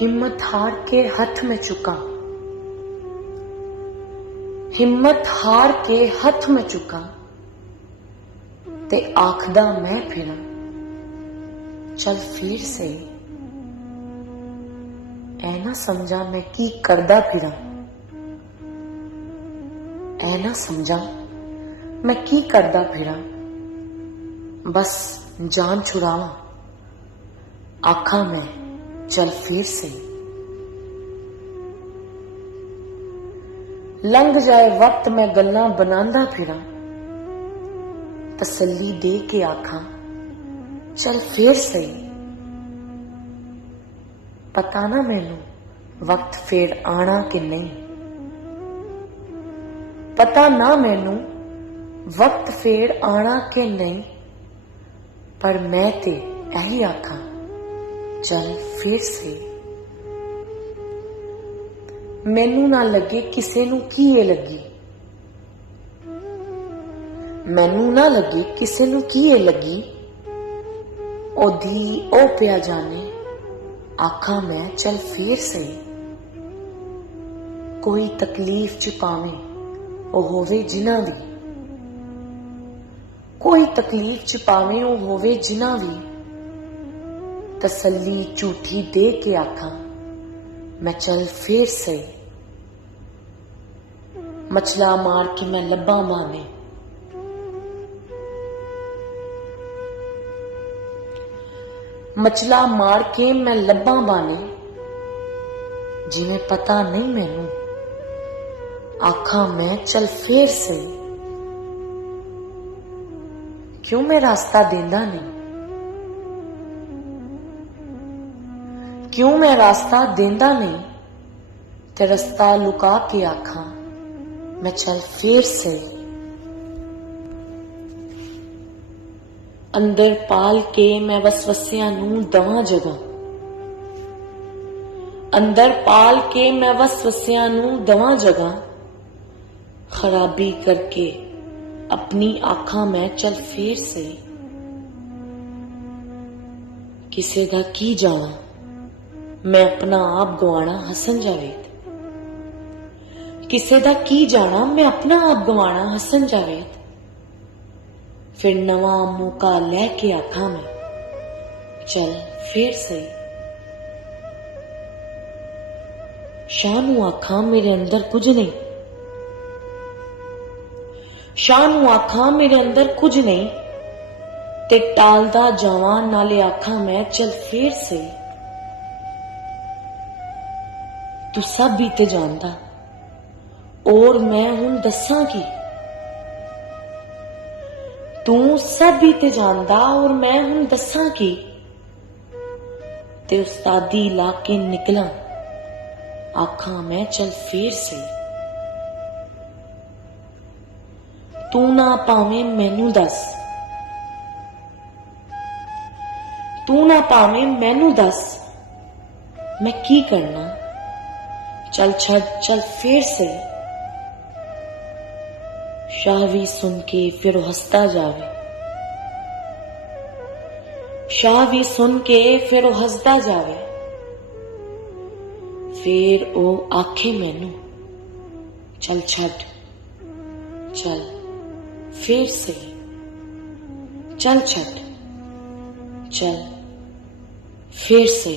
हिम्मत हार के हथ में चुका, हिम्मत हार के हथ में चुका ते आखदा मैं फिरा चल फिर से। ऐ ना समझा मैं की करदा फिरा, ऐ ना समझा मैं की करदा फिरा, बस जान छुड़ावा आखा मैं चल फिर से। लंघ जाए वक्त मैं गल्लां बनांदा फिरा, तसल्ली दे के आखा चल फिर से। पता ना मैनू वक्त फेर आना कि नहीं, पता ना मैनू वक्त फेर आना कि नहीं, पर मैं ते यही आखा चल फिर से। मैनू ना लगे किसे नू की ये लगी, मैनू ना लगे किसे नू की ये लगी, ओदी ओ पिया जाने आखा मैं चल फिर से। कोई तकलीफ च पावे ओ होवे जिन्हां दी, कोई तकलीफ च पावे ओ होवे जिन्हां दी, तसल्ली झूठी दे के आखा मैं चल फिर से। मछला मार के मैं लब्बा माने, मछला मार के मैं लब्बा बाने, जिवें पता नहीं मैनू आखा मैं चल फिर से। क्यों मैं रास्ता देंदा नहीं, क्यों मैं रास्ता देंदा नहीं, ते रास्ता लुका के आखा मैं चल फिर से। अंदर पाल के मैं वसवसियां नू दवां जगह, अंदर पाल के मैं वसवसियां नू दवां जगह, खराबी करके अपनी आखा मैं चल फिर से। किसे दा की जाना मैं अपना आप गवाना हसन जावेद, किसे दा की जाना मैं अपना आप गवाना हसन जावेद, फिर नवा मौका लेके आखा मैं चल फिर से। शाह नू आखा मेरे अंदर कुछ नहीं, शाह नू आखा मेरे अंदर कुछ नहीं, ते टालदा जावां नाले आखा मैं चल फिर से। तू सब भी ते जानदा और मैं हुण दस्सां की, तू सब भी ते जानदा और मैं हुण दस्सां की, ते उस्तादी ला के निकला आखा मैं चल फिर से। तू ना पावे मैनू दस, तू ना पावे मैनू दस मैं की करना, चल छड़ चल फिर से। शाह भी सुन के फिर हंसता जावे, शाह भी सुन के फिर हंसदा जावे, फिर ओ आखे मैनू चल छड़ चल फिर से, चल छड़ चल फिर से।